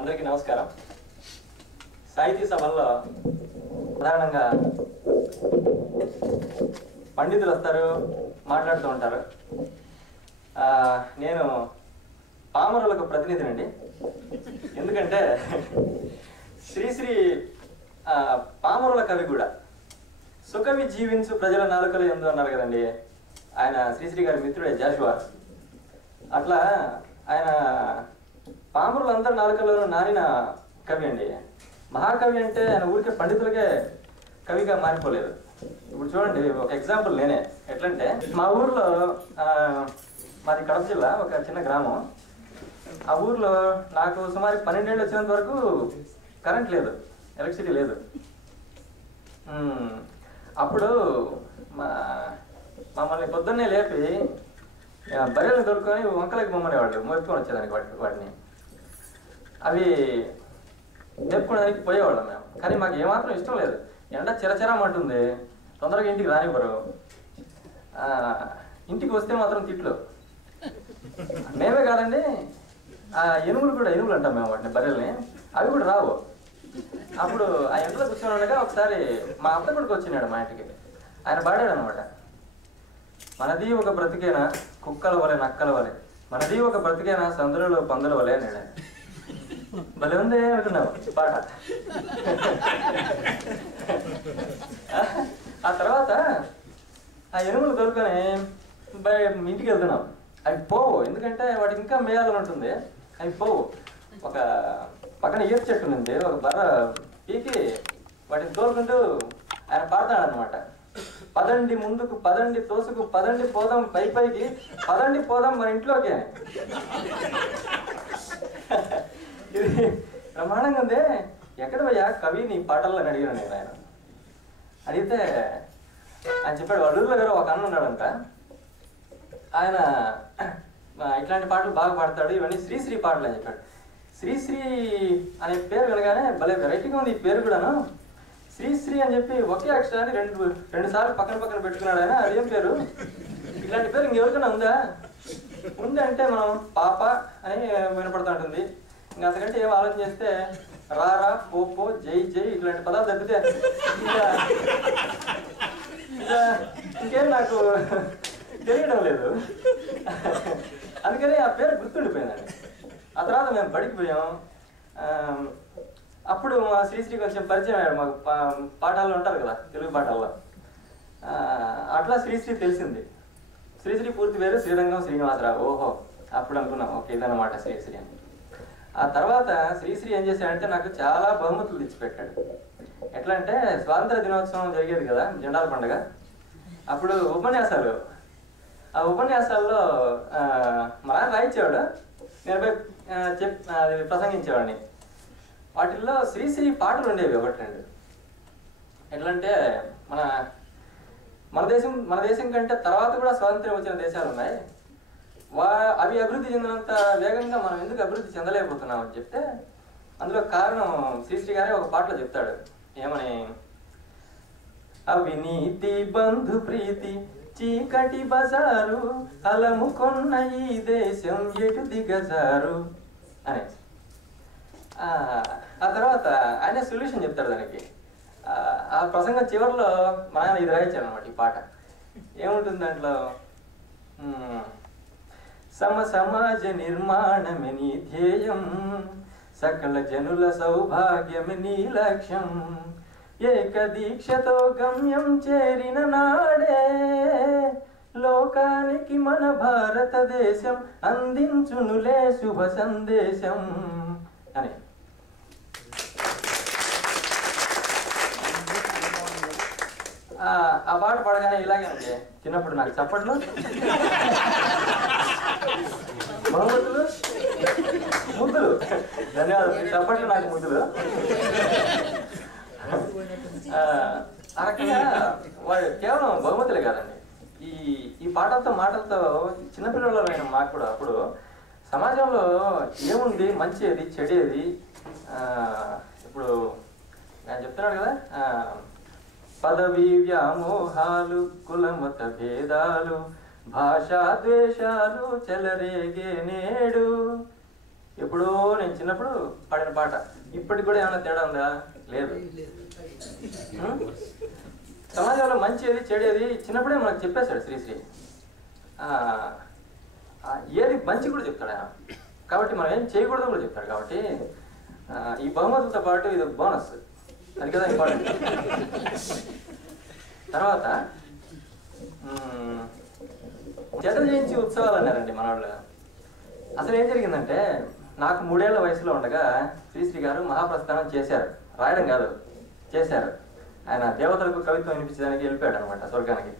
అందరికీ నమస్కారం. సాహితీ సభల్లో ప్రధానంగా పండితులు వస్తారు, మాట్లాడుతూ ఉంటారు. నేను పామరులకు ప్రతినిధినండి. ఎందుకంటే శ్రీశ్రీ పామరుల కవి కూడా. సుకవి జీవించు ప్రజల నాలుకలు ఎందు అన్నారు కదండి. ఆయన శ్రీశ్రీ గారి మిత్రుడే జాషువా. అట్లా ఆయన పామరులందరి నాలుకల్లోనూ నానిన కవి అండి. మహాకవి అంటే ఆయన ఊరికే పండితులకే కవిగా మారిపోలేదు. ఇప్పుడు చూడండి, ఒక ఎగ్జాంపుల్ నేనే. ఎట్లంటే మా ఊర్లో, మాది కడప జిల్లా, ఒక చిన్న గ్రామం. ఆ ఊర్లో నాకు సుమారు 12 ఏళ్ళు వచ్చినంత వరకు కరెంట్ లేదు, ఎలక్ట్రిసిటీ లేదు. అప్పుడు మమ్మల్ని పొద్దున్నే లేపి బర్రెలు దొరుకుని వంకలకి బొమ్మనేవాళ్ళు, మోపుకొని వచ్చేదానికి వాటిని. అవి మేపుకోవడానికి పోయేవాళ్ళం మేము. కానీ మాకు ఏమాత్రం ఇష్టం లేదు. ఎండ చిరచిరమంటుంది, తొందరగా ఇంటికి రానివ్వరు. ఇంటికి వస్తే మాత్రం తిట్లు. మేమే కాదండి, ఎనుములు కూడా, ఎనుములు అంటాం మేము వాటిని, బర్రెల్ని. అవి కూడా రావు. అప్పుడు ఆ ఎండలో కూర్చొని ఉండగా ఒకసారి మా అత్త కొడుకు వచ్చినాడు మా ఇంటికి. ఆయన పాడాడు అనమాట. మనది ఒక బ్రతికేనా కుక్కల వలె నక్కల వలె, మనది ఒక బ్రతికేనా సందులలో పందుల వలె అన్నాడు. భలే ఉంది అనుకున్నావు పాట. ఆ తర్వాత ఆ ఎనుములు దొరుకుని ఇంటికి వెళ్తున్నాం. అవి పోవు, ఎందుకంటే వాటికి ఇంకా మేయాలని ఉంటుంది. అవి పోవు. ఒక పక్కన ఈత చెట్టు ఉంది, ఒక బర్ర పీకి వాటిని తోలుకుంటూ ఆయన పాడతాడు అనమాట. పదండి ముందుకు, పదండి తోసుకు, పదండి పోదాం పై పైకి, పదండి పోదాం మన ఇంట్లోకి. ఇది ప్రమాణంగా ఉంది. ఎక్కడ పోయా కవి నీ పాటల్లో అడిగాను నేను. ఆయన అడిగితే ఆయన చెప్పాడు, వల్లూరులో గారు ఒక అన్న ఉన్నాడంట. ఆయన ఇట్లాంటి పాటలు బాగా పాడతాడు, ఇవన్నీ శ్రీశ్రీ పాటలు అని చెప్పాడు. శ్రీశ్రీ అనే పేరు వినగానే భలే వెరైటీగా ఉంది ఈ పేరు కూడాను. శ్రీశ్రీ అని చెప్పి ఒకే అక్షరాన్ని రెండు సార్లు పక్కన పక్కన పెట్టుకున్నాడు ఆయన. అదేం పేరు? ఇట్లాంటి పేరు ఇంకెవరికైనా ఉందా? ఉంది అంటే మనం పాప అని వినపడుతూ ఉంటుంది. ఇంకా అంతకంటే ఏం ఆలోచన చేస్తే రారా, పోపో, జై జై ఇట్లాంటి పదాలు తప్పితే ఇంకా ఇంకేం నాకు తెలియడం లేదు. అందుకని ఆ పేరు గుర్తుండిపోయిందండి. ఆ తర్వాత మేము బడికి పోయాం. అప్పుడు మా శ్రీశ్రీ కొంచెం పరిచయం అయ్యాడు. మాకు పాఠాల్లో ఉంటారు కదా, తెలుగు పాఠాల్లో. అట్లా శ్రీశ్రీ తెలిసింది. శ్రీశ్రీ పూర్తి పేరు శ్రీరంగం శ్రీనివాసరావు. ఓహో, అప్పుడు అనుకున్నాం ఓకే ఇదన్నమాట శ్రీశ్రీ అని. ఆ తర్వాత శ్రీశ్రీ ఏం చేశాడంటే నాకు చాలా బహుమతులు తెచ్చిపెట్టాడు. ఎట్లా అంటే స్వాతంత్ర దినోత్సవం జరిగేది కదా, జెండాల పండుగ. అప్పుడు ఉపన్యాసాలు, ఆ ఉపన్యాసాల్లో మా నాన్న రాయించేవాడు, నేను పోయి ప్రసంగించేవాడిని. వాటిల్లో శ్రీశ్రీ పాటలు ఉండేవి ఒకటి రెండు. ఎట్లంటే మన దేశం కంటే తర్వాత కూడా స్వాతంత్ర్యం వచ్చిన దేశాలు ఉన్నాయి. అవి అభివృద్ధి చెందినంత వేగంగా మనం ఎందుకు అభివృద్ధి చెందలేకపోతున్నాం అని చెప్తే అందులో కారణం శ్రీశ్రీ గారే ఒక పాటలో చెప్తాడు. ఏమని? అవినీతి బంధు ప్రీతి చీకటి బజారు, అలముకొన్న ఈ దేశం ఎటు దిగజారు అని. ఆ తర్వాత ఆయన సొల్యూషన్ చెప్తాడు దానికి. ఆ ప్రసంగం చివరిలో మా నాన్న ఇది రాయించాడు అనమాట ఈ పాట. ఏముంటుంది దాంట్లో? సమాజ నిర్మాణమే నీ ధ్యేయం, సకల జనుల సౌభాగ్యమే నీ లక్ష్యం, ఏక దీక్షతో గమ్యం చేరిన నాడే లోకానికి మన భారతదేశం అందించునులే శుభ సందేశం అని. ఆ పాట పాడగానే ఇలాగే ఉంది. చిన్నప్పుడు నాకు చప్పట్లు, బహుమతులు, ముద్దులు. ధన్యవాదాలు. చప్పట్లు నాకు ముద్దులు. ఆ రకంగా వాడు కేవలం బహుమతులే కాదండి. ఈ పాటలతో మాటలతో చిన్నపిల్లలైన మాకు కూడా అప్పుడు సమాజంలో ఏముంది, మంచి ఏది, చెడు ఏది. ఇప్పుడు నేను చెప్తున్నాడు కదా, పదవీ వ్యామోహాలు, కులమత భేదాలు, భాషా ద్వేషాలు చెలరేగే నేడు, ఎప్పుడో నేను చిన్నప్పుడు పాడిన పాట. ఇప్పటికి కూడా ఏమైనా తేడా ఉందా? లేదు. సమాజంలో మంచిది చెడేది చిన్నప్పుడే మనకు చెప్పేశాడు శ్రీశ్రీ. ఏది మంచి కూడా చెప్తాడు ఆయన. కాబట్టి మనం ఏం చేయకూడదు కూడా చెప్తాడు. కాబట్టి ఈ బహుమతులతో పాటు ఇది ఒక బోనస్, అది కదా ఇంపార్టెంట్. తర్వాత జత జయించి ఉత్సవాలు అన్నారండి మన వాళ్ళు. అసలు ఏం జరిగిందంటే, నాకు 3 ఏళ్ల వయసులో ఉండగా శ్రీశ్రీ గారు మహాప్రస్థానం చేశారు. రాయడం కాదు, చేశారు. ఆయన దేవతలకు కవిత్వం వినిపించడానికి వెళ్ళిపోయాడు అనమాట స్వర్గానికి.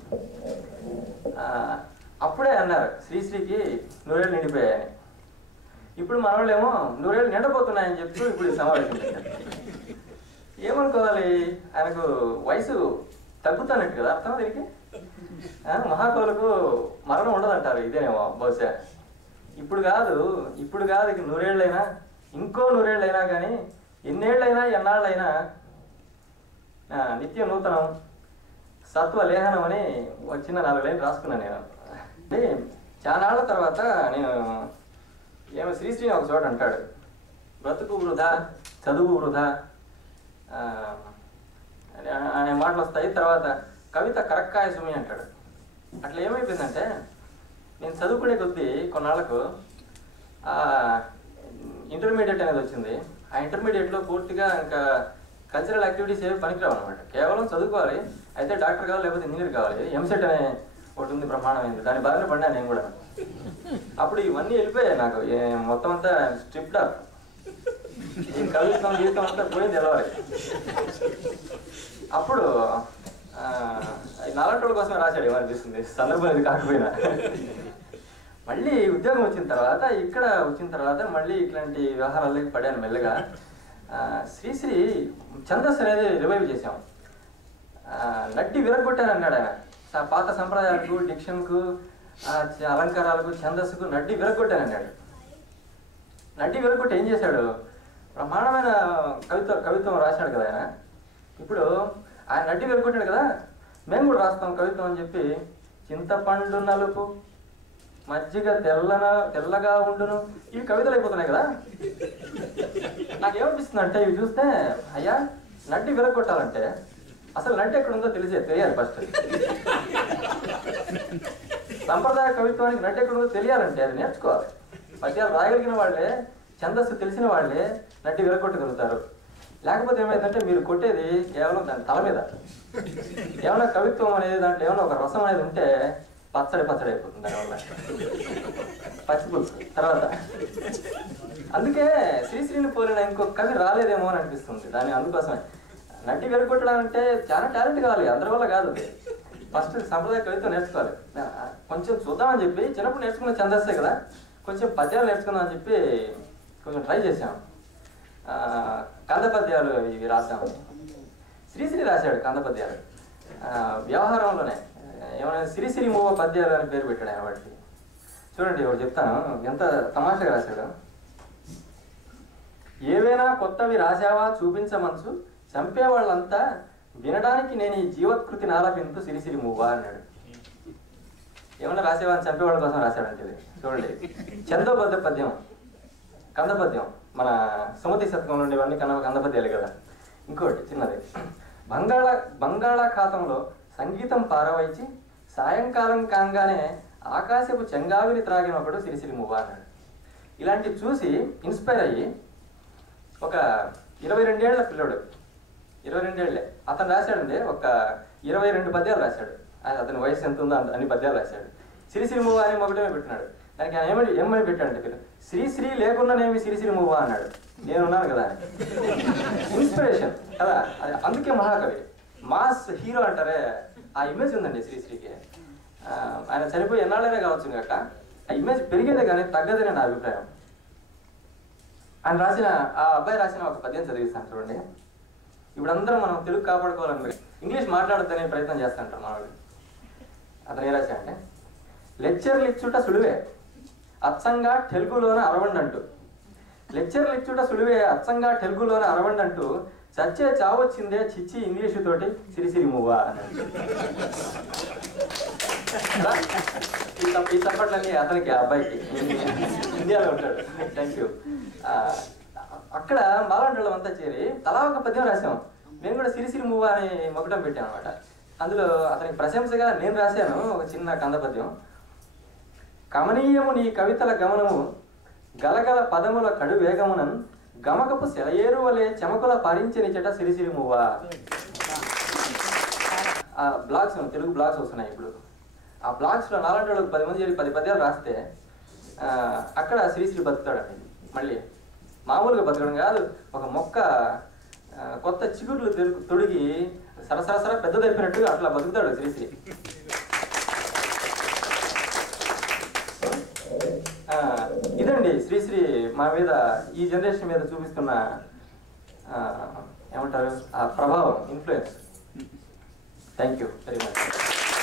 అప్పుడే అన్నారు శ్రీశ్రీకి 100 ఏళ్ళు నిండిపోయాయని. ఇప్పుడు మన వాళ్ళేమో 100 ఏళ్ళు నిండబోతున్నాయని చెప్తూ ఇప్పుడు సమావేశం పెట్టారు. ఏమనుకోవాలి, ఆయనకు వయసు తగ్గుతానట్టు కదా అర్థం దీనికి. మహాకవులకు మరణం ఉండదంటారు, ఇదేనేమో బహుశా. ఇప్పుడు కాదు ఇక 100 ఏళ్ళైనా ఇంకో 100 ఏళ్ళైనా కానీ ఎన్నేళ్ళైనా ఎన్నాళ్ళైనా నిత్య నూతనం సత్వ లేహనం అని ఒక చిన్న 4 లైన్లు రాసుకున్నాను నేను. అంటే చాలాళ్ళ తర్వాత నేను ఏమో శ్రీశ్రీని ఒక చోట అంటాడు, బ్రతుకు వృధా చదువు వృధా అనే మాటలు వస్తాయి. తర్వాత కవిత కరక్కాయ సుమి అంటాడు. అట్లా ఏమైపోయిందంటే, నేను చదువుకునే కొద్దీ కొన్నాళ్ళకు ఇంటర్మీడియట్ అనేది వచ్చింది. ఆ ఇంటర్మీడియట్లో పూర్తిగా ఇంకా కల్చరల్ యాక్టివిటీస్ ఏమి పనికిరావు అనమాట. కేవలం చదువుకోవాలి, అయితే డాక్టర్ కావాలి లేకపోతే ఇంజనీర్ కావాలి. ఎంసెట్ అనే ఒకటి ఉంది, బ్రహ్మాండమైంది. దాని బారిన పడినా నేను కూడా. అప్పుడు ఇవన్నీ వెళ్ళిపోయాయి నాకు. మొత్తం అంతా స్ట్రిప్డ్ అప్. ఈ కవిత్వం జీవితం అంతా పోయింది తెలవాలి. అప్పుడు నాలంటోళ్ళ కోసమే రాశాడు ఏమనిపిస్తుంది, సందర్భం ఇది కాకపోయినా. మళ్ళీ ఉద్యోగం వచ్చిన తర్వాత, ఇక్కడ వచ్చిన తర్వాత మళ్ళీ ఇట్లాంటి వ్యవహారాల్లోకి పడాను మెల్లగా. శ్రీశ్రీ ఛందస్సు అనేది రివైవ్ చేశాం. నడ్డి విరగొట్టాను అన్నాడు ఆయన. పాత సంప్రదాయాలకు, డిక్షన్కు, అలంకారాలకు, ఛందస్సుకు నడ్డి విరగొట్టాను అన్నాడు. నడ్డి విరగొట్టి ఏం చేశాడు, బ్రహ్మాండమైన కవిత్వం రాశాడు కదా ఆయన. ఇప్పుడు ఆయన నడ్డి విరగొట్టాడు కదా, మేము కూడా రాస్తాం కవిత్వం అని చెప్పి, చింతపండు నలుపు మజ్జిగ తెల్లగా ఉండును, ఇవి కవితలు అయిపోతున్నాయి కదా. నాకేమనిపిస్తుంది అంటే, ఇవి చూస్తే అయ్యా నడ్డి విరగొట్టాలంటే అసలు నడ్డి ఎక్కడ ఉందో తెలియాలి ఫస్ట్. సంప్రదాయ కవిత్వానికి నడ్డి ఎక్కడ ఉందో తెలియాలంటే అది నేర్చుకోవాలి. పద్యాలు రాయగలిగిన వాళ్ళే, ఛందస్సు తెలిసిన వాళ్ళే నడ్డి విరగొట్టగలుగుతారు. లేకపోతే ఏమైందంటే, మీరు కొట్టేది కేవలం దాని తల మీద. ఏమైనా కవిత్వం అనేది దాంట్లో ఏమైనా ఒక రసం అనేది ఉంటే పచ్చడి అయిపోతుంది దానివల్ల, పచ్చిపులుసు. తర్వాత అందుకే శ్రీశ్రీని పోలిన ఇంకొక కవి రాలేదేమో అని అనిపిస్తుంది. అందుకోసమే నడ్డి విరగొట్టడాలంటే చాలా టాలెంట్ కావాలి, అందరి వల్ల కాదు. ఫస్ట్ సంప్రదాయ కవిత్వం నేర్చుకోవాలి. కొంచెం చూద్దామని చెప్పి చిన్నప్పుడు నేర్చుకున్న ఛందస్సే కదా, కొంచెం పద్యాలు నేర్చుకుందాం అని చెప్పి కొంచెం ట్రై చేశాం. కందపద్యాలు ఇవి రాసాము. శ్రీశ్రీ రాశాడు కందపద్యాలు వ్యవహారంలోనే. ఏమైనా శ్రీశ్రీ మూవ పద్యాలు అని పేరు పెట్టాడు ఆయన వాటికి. చూడండి ఒకటి చెప్తాను, ఎంత తమాషాగా రాశాడు. ఏవైనా కొత్తవి రాశావా చూపించమంచు, చంపేవాళ్ళంతా వినడానికి నేను ఈ జీవత్కృతిని ఆలపింతు సిరిసిరి మూవా అన్నాడు. ఏమన్నా రాసేవా అని చంపేవాళ్ళ కోసం రాశాడంటే ఇది. చూడండి, చందోబద్ధ పద్యం, కందపద్యం. మన సుమతి శతకంలో ఉండేవన్నీ కందపద్యాలు కదా. ఇంకోటి చిన్నది, బంగాళాఖాతంలో సంగీతం పారవైచి సాయంకాలం కాగానే ఆకాశపు చెంగావిని త్రాగినప్పుడు సిరిసిరి మువ్వ అన్నాడు. ఇలాంటివి చూసి ఇన్స్పైర్ అయ్యి ఒక 22 ఏళ్ల పిల్లడు, 22 ఏళ్లే అతను రాశాడండి. ఒక 22 పద్యాలు రాశాడు. అతని వయసు ఎంత ఉందో అన్ని పద్యాలు రాశాడు. సిరిసిరి మువ్వ అని ఒకటే పెట్టినాడు. దానికి ఆయన ఏమని పెట్టాడంటే, శ్రీశ్రీ లేకున్నానేమి సిరిసిరి మువ్వ అన్నాడు. నేనున్నాను కదా, ఇన్స్పిరేషన్ కదా. అందుకే మహాకవి, మాస్ హీరో అంటారే, ఆ ఇమేజ్ ఉందండి శ్రీశ్రీకి. ఆయన చనిపోయి ఎన్నాళ్ళైనా కావచ్చు కాక ఆ ఇమేజ్ పెరిగేదే కానీ తగ్గదని నా అభిప్రాయం. ఆయన రాసిన, ఆ అబ్బాయి రాసిన ఒక పద్యం చదివిస్తాను చూడండి. ఇప్పుడు అందరం మనం తెలుగు కాపాడుకోవాలని ఇంగ్లీష్ మాట్లాడొద్దనే ప్రయత్నం చేస్తుంటారు మన వాళ్ళు. అతను ఏ రాశా అంటే, లెక్చర్లు ఇచ్చుట సులువే అచ్చంగా తెలుగులోన అరవండంటూ, లెక్చర్లు ఇచ్చుట సులువే అచ్చంగా తెలుగులోన అరవండంటూ, చచ్చే చావొచ్చిందే చిచ్చి ఇంగ్లీషు తోటి సిరిసిరి మువ్వ అన్నాడు. ఈ చప్పట్లన్నీ అతనికి, ఆ అబ్బాయికి ఇండియాలో ఉంటాడు. Thank you. అక్కడ మాలాంటి అంతా చేరి తలా ఒక పద్యం రాసాం. మేము కూడా సిరిసిరి మూవ అని మొక్కటం పెట్టాం అనమాట. అందులో అతనికి ప్రశంసగా నేను రాశాను ఒక చిన్న కంద పద్యం. కమనీయము నీ కవితల గమనము గలగల పదముల కడు వేగమునన్ గమకపు సెలయేరు వలె చెమకుల పారించని చెట సిరిసిరి మూవ. ఆ బ్లాగ్స్ తెలుగు బ్లాగ్స్ వస్తున్నాయి ఇప్పుడు. ఆ బ్లాగ్స్లో నాలాంటి వాళ్ళకి 10 మంది చేరి 10 పద్యాలు రాస్తే అక్కడ శ్రీశ్రీ బతుకుతాడండి. మళ్ళీ మామూలుగా బతకడం కాదు, ఒక మొక్క కొత్త చిగుర్లు తొడిగి సరసరసర పెద్దదైపోయినట్టుగా అట్లా బతుకుతాడు శ్రీశ్రీ. ఇదండి శ్రీశ్రీ మా మీద, ఈ జనరేషన్ మీద చూపిస్తున్న ఏమంటారు ఆ ప్రభావం, influence. Thank you very much.